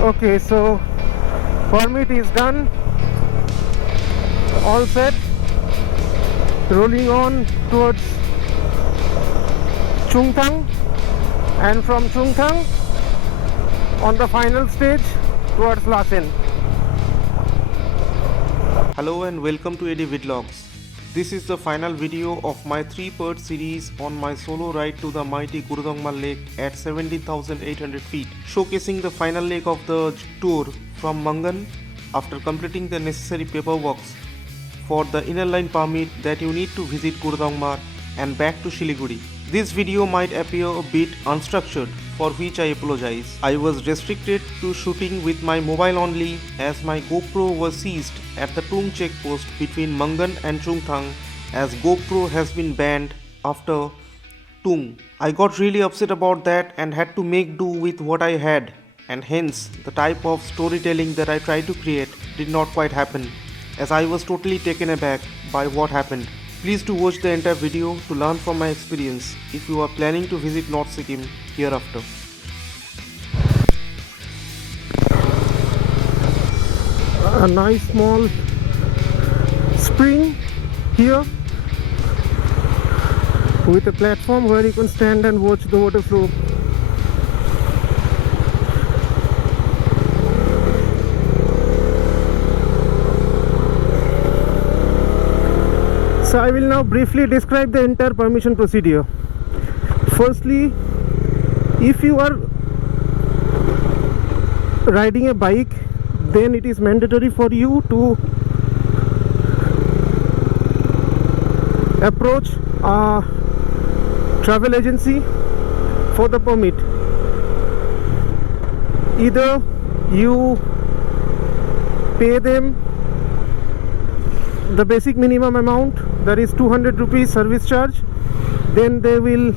Okay, so permit is done, all set. Rolling on towards Chungthang, and from Chungthang on the final stage towards Lachen. Hello and welcome to AD Vlogs. This is the final video of my 3-part series on my solo ride to the mighty Gurudongmar lake at 17,800 feet, showcasing the final leg of the tour from Mangan after completing the necessary paperwork for the inner line permit that you need to visit Gurudongmar and back to Siliguri. This video might appear a bit unstructured, for which I apologize. I was restricted to shooting with my mobile only as my GoPro was seized at the Tung checkpost between Mangan and Chungthang, as GoPro has been banned after Tung. I got really upset about that and had to make do with what I had, and hence the type of storytelling that I tried to create did not quite happen, as I was totally taken aback by what happened. Please do watch the entire video to learn from my experience if you are planning to visit North Sikkim hereafter. A nice small spring here with a platform where you can stand and watch the water flow. So I will now briefly describe the entire permission procedure. Firstly, if you are riding a bike, then it is mandatory for you to approach a travel agency for the permit. Either you pay them the basic minimum amount, that is 200 rupees service charge, then they will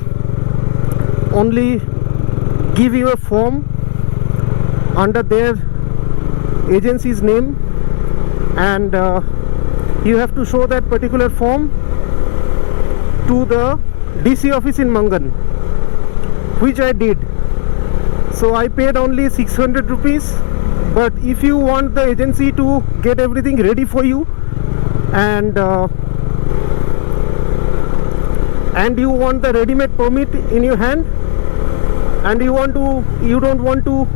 only give you a form under their agency's name, and you have to show that particular form to the DC office in Mangan, which I did. So I paid only 600 rupees, but if you want the agency to get everything ready for you, and you want the ready-made permit in your hand, and you don't want to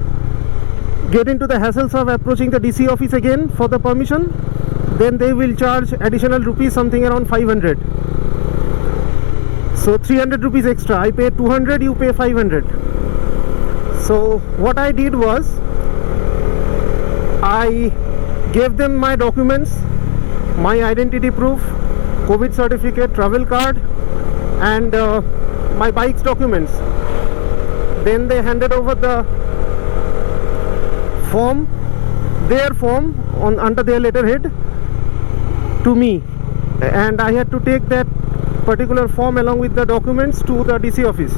get into the hassles of approaching the DC office again for the permission, then they will charge additional rupees, something around 500. So 300 rupees extra. I pay 200, you pay 500. So what I did was, I gave them my documents, my identity proof, COVID certificate, travel card, and my bike's documents. Then they handed over the form, their form under their letterhead, to me, and I had to take that particular form along with the documents to the DC office.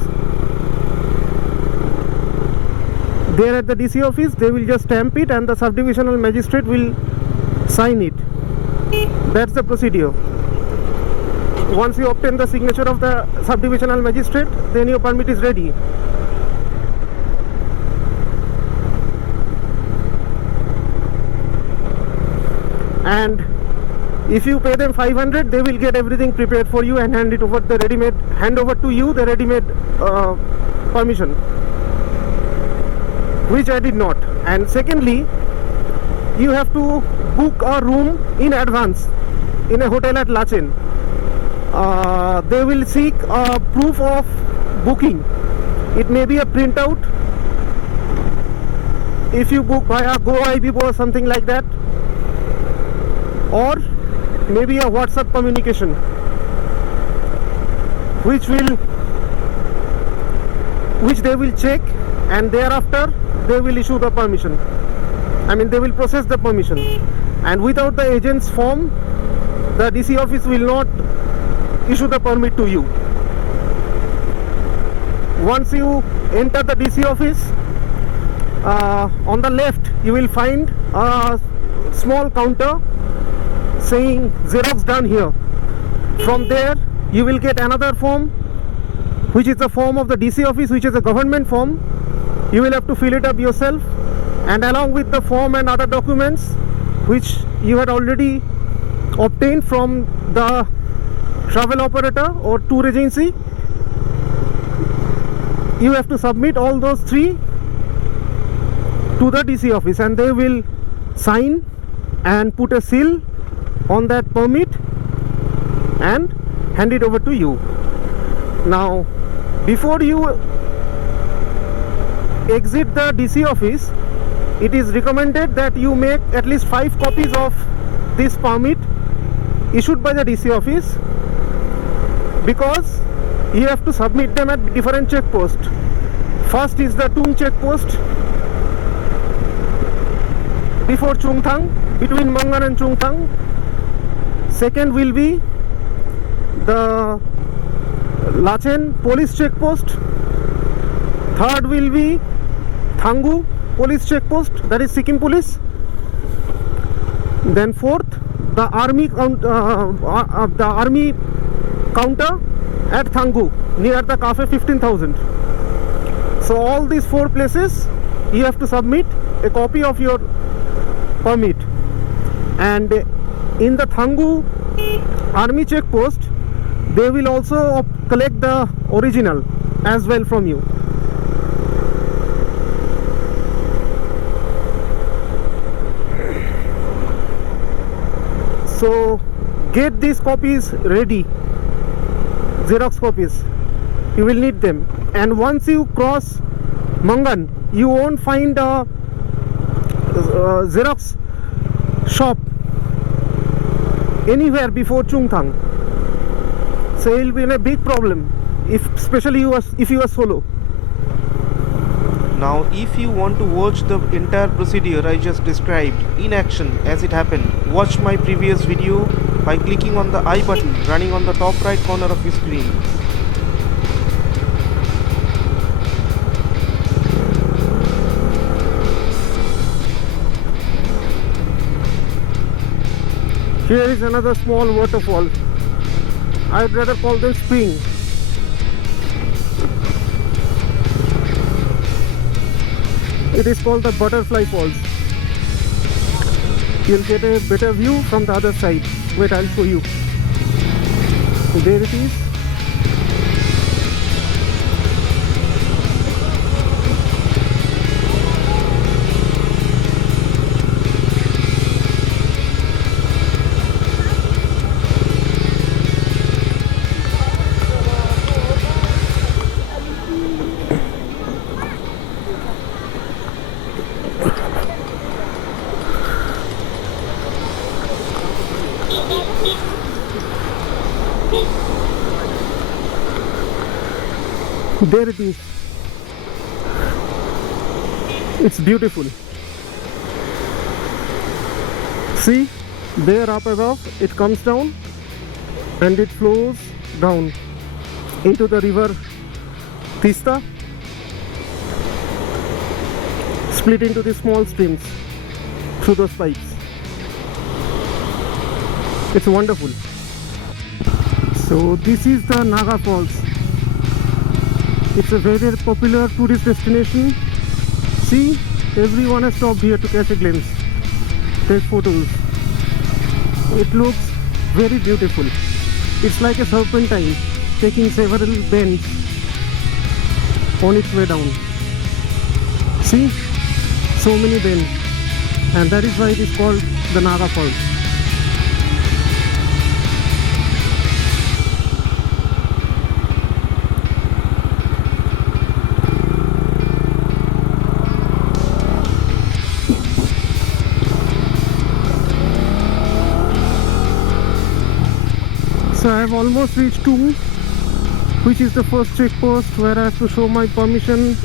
There at the DC office, they will just stamp it and the subdivisional magistrate will sign it. That's the procedure. Once you obtain the signature of the subdivisional magistrate, then your permit is ready. And if you pay them 500, they will get everything prepared for you and hand over to you the ready-made permission, which I did not. And secondly, you have to book a room in advance in a hotel at Lachen. They will seek a proof of booking. It may be a printout if you book via GoIBIBO or something like that, or maybe a WhatsApp communication, which they will check, and thereafter they will issue the permission. They will process the permission, and without the agent's form, the DC office will not issue the permit to you. Once you enter the DC office, on the left you will find a small counter saying Xerox done here. From there you will get another form, which is the form of the DC office, which is a government form. You will have to fill it up yourself and along with the form and other documents which you had already obtained from the travel operator or tour agency, you have to submit all those three to the DC office, and they will sign and put a seal on that permit and hand it over to you. Now, before you exit the DC office, it is recommended that you make at least 5 copies of this permit issued by the DC office, because you have to submit them at different checkposts. First is the Tung checkpost before Chungthang, between Mangan and Chungthang. Second will be the Lachen police checkpost. Third will be Thangu police checkpost, that is Sikkim police. Then fourth, the army counter at Thangu near the cafe 15,000. So all these 4 places you have to submit a copy of your permit, and in the Thangu army checkpost they will also collect the original as well from you. So get these copies ready, Xerox copies, you will need them. And once you cross Mangan, you won't find a Xerox shop anywhere before Chungthang, so you'll be in a big problem, especially if you are solo. Now, if you want to watch the entire procedure I just described in action as it happened, watch my previous video by clicking on the I button running on the top right corner of your screen. Here is another small waterfall. I'd rather call them spring. It is called the Butterfly Falls. You'll get a better view from the other side. Wait, I'll show you. There it is. There it is. It's beautiful. See, there up above it comes down and it flows down into the river Tista, split into the small streams through those pipes. It's wonderful. So this is the Naga Falls. It's a very popular tourist destination. See, everyone has stopped here to catch a glimpse, take photos. It looks very beautiful. It's like a serpentine taking several bends on its way down. See, so many bends, and that is why it is called the Naga Falls. So I have almost reached Tung, which is the first checkpost where I have to show my permission.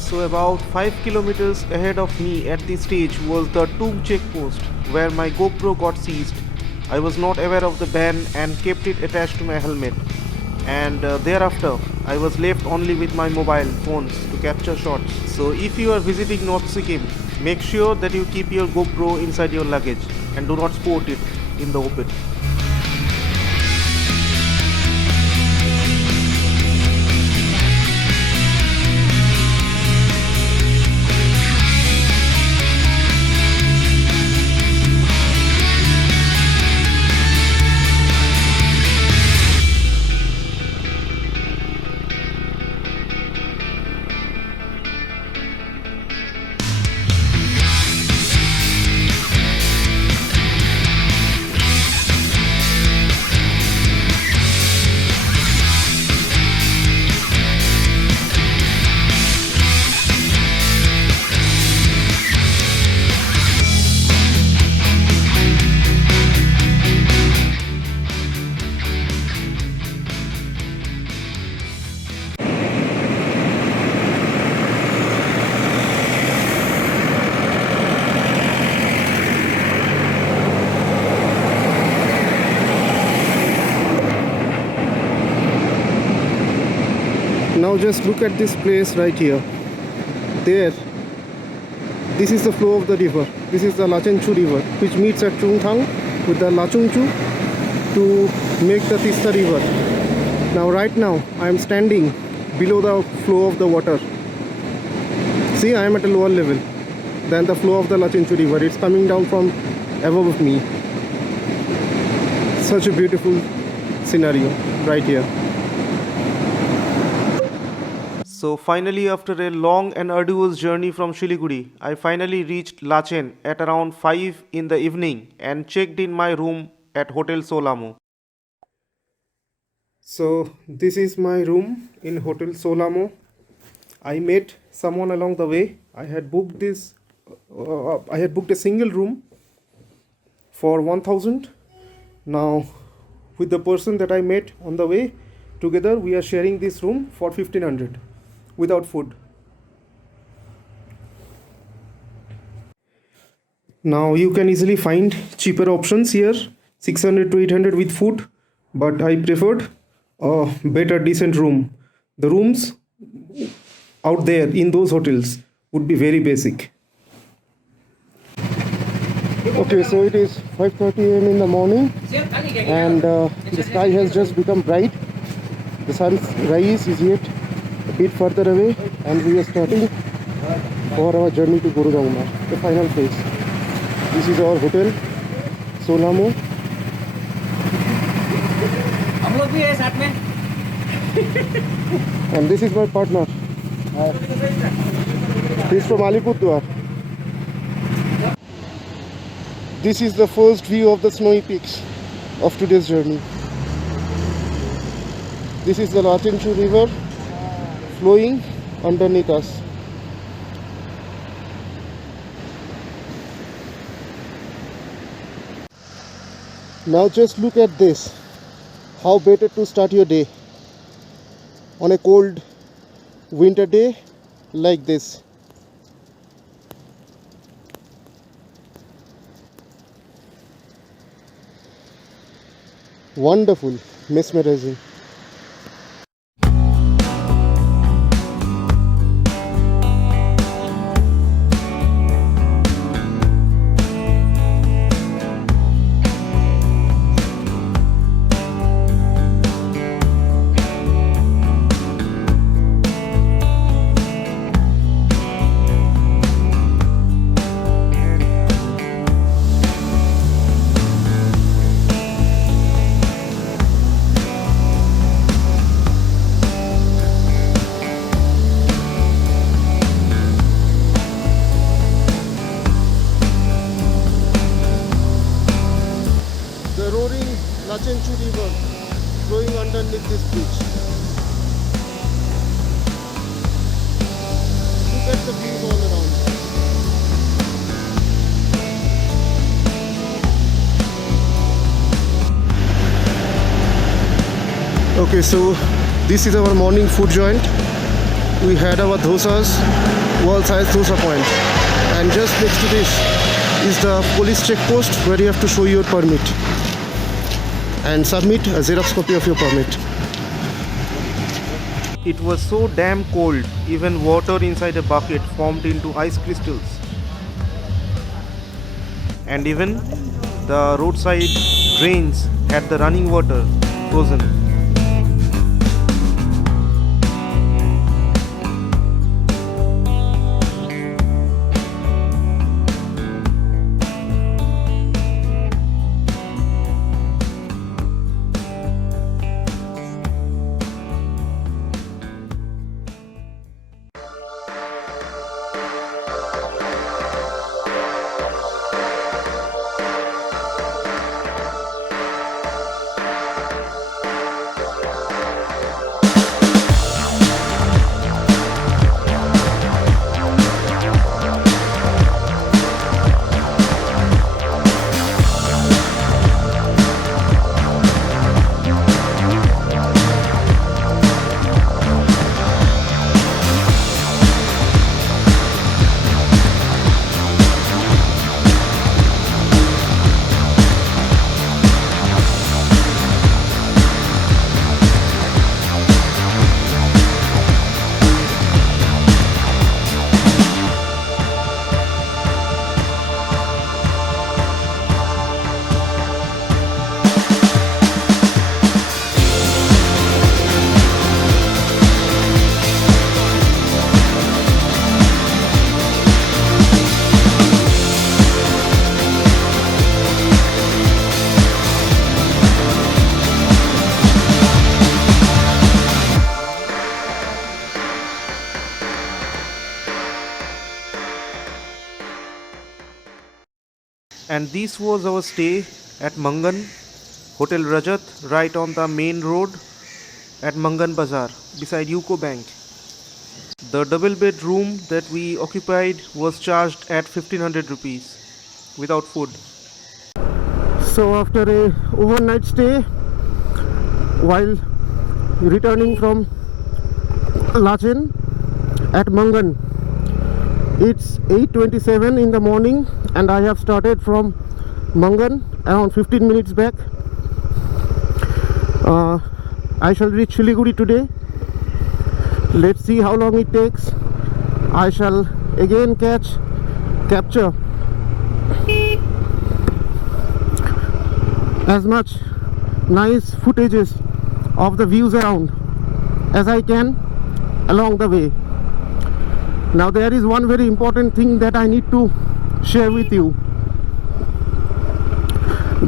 So about 5 kilometers ahead of me at this stage was the Tung checkpost where my GoPro got seized. I was not aware of the ban and kept it attached to my helmet. And thereafter I was left only with my mobile phones to capture shots. So if you are visiting North Sikkim, Make sure that you keep your GoPro inside your luggage and do not sport it in the open. Now just look at this place right here. There, this is the flow of the river. This is the Lachenchu river, which meets at Chungthang with the Lachungchu to make the Tista river. Now right now I am standing below the flow of the water. See, I am at a lower level than the flow of the Lachenchu river. It's coming down from above me. Such a beautiful scenario right here. So finally, after a long and arduous journey from Siliguri, I finally reached Lachen at around 5 in the evening and checked in my room at Hotel Solamo. So this is my room in Hotel Solamo. I met someone along the way. I had booked a single room for 1000. Now with the person that I met on the way, together we are sharing this room for 1500 without food. Now you can easily find cheaper options here, 600 to 800 with food, but I preferred a better decent room. The rooms out there in those hotels would be very basic. Okay, so it is 5:30 am in the morning and the sky has just become bright. The sun's rise is yet a bit further away and we are starting for our journey to Gurudongmar, the final phase. This is our hotel, Solamo. And this is my partner. He's from Alipurduar. This is the first view of the snowy peaks of today's journey. This is the Lachenchu river flowing underneath us. Now just look at this. How better to start your day on a cold winter day like this. Wonderful, mesmerizing. Lachenchu river flowing underneath this bridge. Look at the views all around. Okay, so this is our morning food joint. We had our dosas, world size dosa point, and just next to this is the police check post where you have to show your permit and submit a Xerox copy of your permit. It was so damn cold, even water inside a bucket formed into ice crystals. and even the roadside drains had the running water frozen. And this was our stay at Mangan, Hotel Rajat, right on the main road at Mangan Bazaar beside UCO Bank. The double bed room that we occupied was charged at 1500 rupees without food. So after a overnight stay, while returning from Lachen at Mangan, it's 8:27 in the morning and I have started from Mangan around 15 minutes back. I shall reach Siliguri today. Let's see how long it takes. I shall again capture as much nice footages of the views around as I can along the way. Now there is one very important thing that I need to share with you.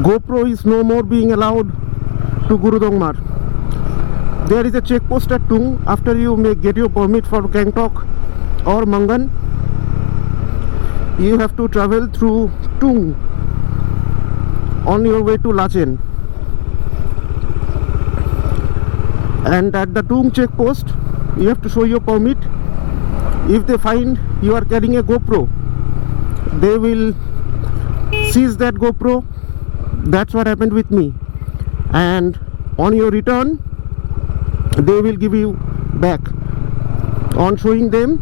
GoPro is no more being allowed to Gurudongmar. There is a checkpost at Tung. After you may get your permit for Gangtok or Mangan, you have to travel through Tung on your way to Lachen. And at the Tung checkpost, you have to show your permit. If they find you are carrying a GoPro, they will seize that GoPro. That's what happened with me. And on your return, they will give you back on showing them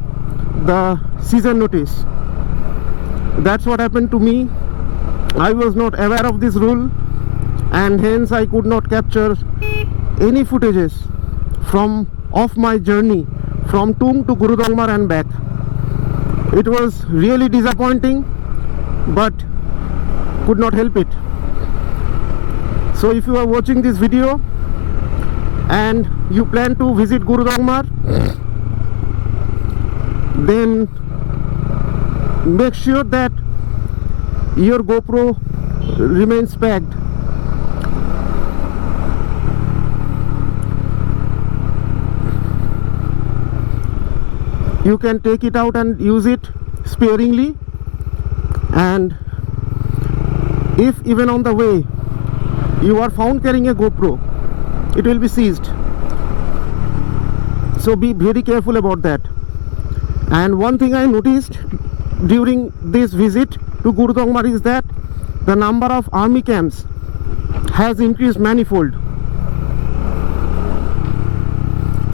the seizure notice. That's what happened to me. I was not aware of this rule and hence I could not capture any footages of my journey from Tung to Gurudongmar and back. It was really disappointing, but could not help it. So if you are watching this video and you plan to visit Gurudongmar, then make sure that your GoPro remains packed. You can take it out and use it sparingly, and if even on the way you are found carrying a GoPro, it will be seized. So be very careful about that. And one thing I noticed during this visit to Gurudongmar is that the number of army camps has increased manifold,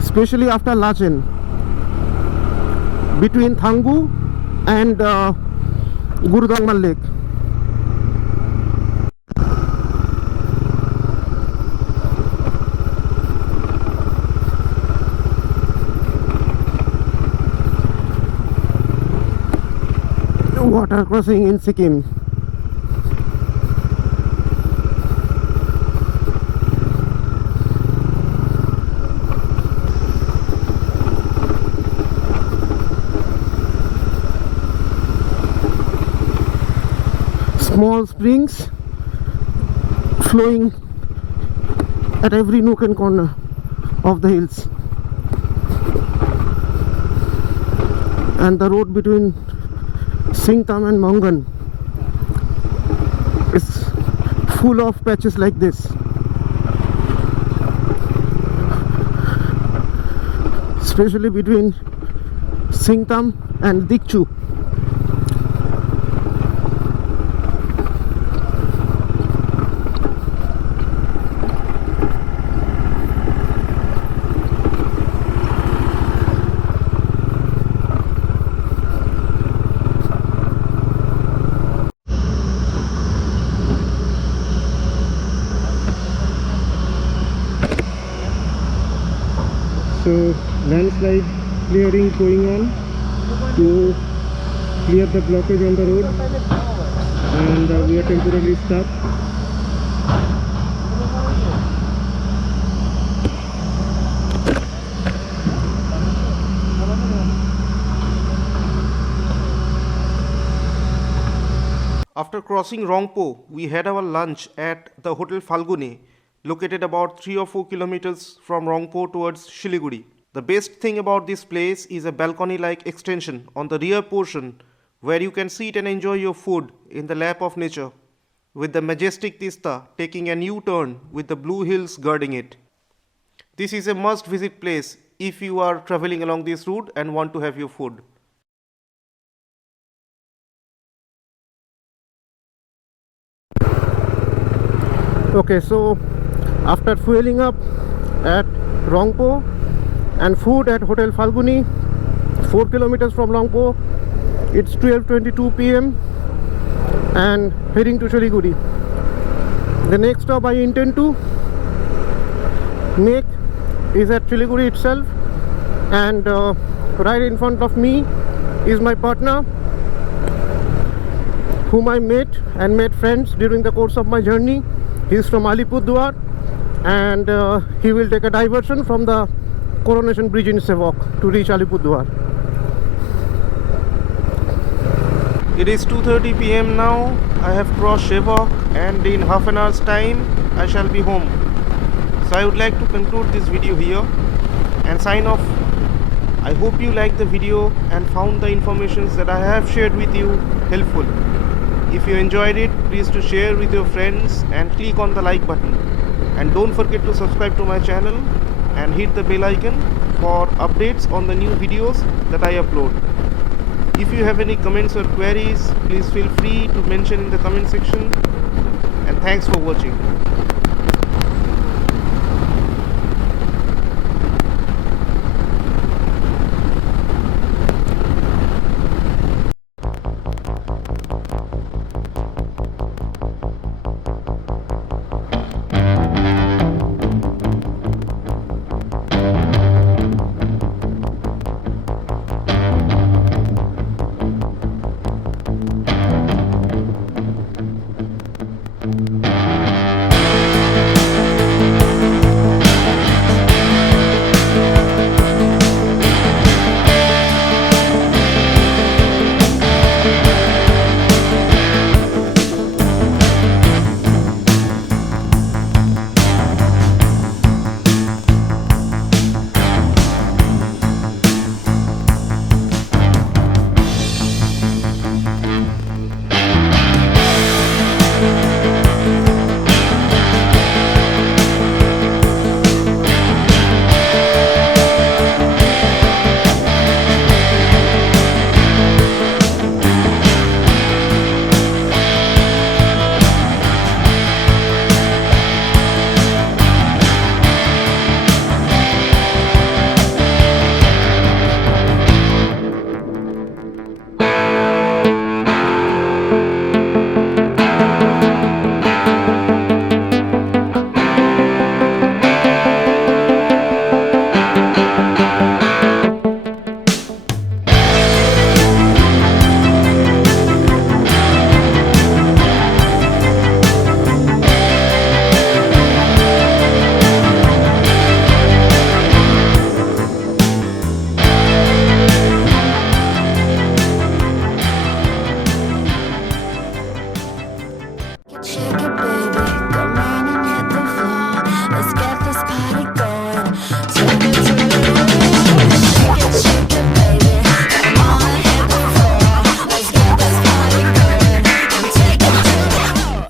especially after Lachen, between Thangu and Gurudongmar Lake. Water crossing in Sikkim. small springs flowing at every nook and corner of the hills, and the road between Sikkim and Mangan is full of patches like this, especially between Sikkim and Dikchu. So landslide clearing going on to clear the blockage on the road, and we are temporarily stuck. After crossing Rongpo, we had our lunch at the Hotel Falguni, located about 3 or 4 kilometers from Rongpo towards Siliguri. The best thing about this place is a balcony-like extension on the rear portion where you can sit and enjoy your food in the lap of nature, with the majestic Tista taking a new turn with the blue hills guarding it. This is a must-visit place if you are traveling along this route and want to have your food. Okay, so after fueling up at Rongpo and food at Hotel Falguni, 4 kilometers from Rongpo, it's 12:22 p.m. and heading to Siliguri. The next stop I intend to make is at Siliguri itself, and right in front of me is my partner, whom I met and made friends during the course of my journey. He's from Alipurduar, and he will take a diversion from the Coronation Bridge in Sevok to reach Alipurduar. It is 2:30 p.m. now. I have crossed Sevok, and in half an hour's time I shall be home. So I would like to conclude this video here and sign off. I hope you liked the video and found the information that I have shared with you helpful. If you enjoyed it, please to share with your friends and click on the like button. And don't forget to subscribe to my channel and hit the bell icon for updates on the new videos that I upload. If you have any comments or queries, please feel free to mention in the comment section. And thanks for watching.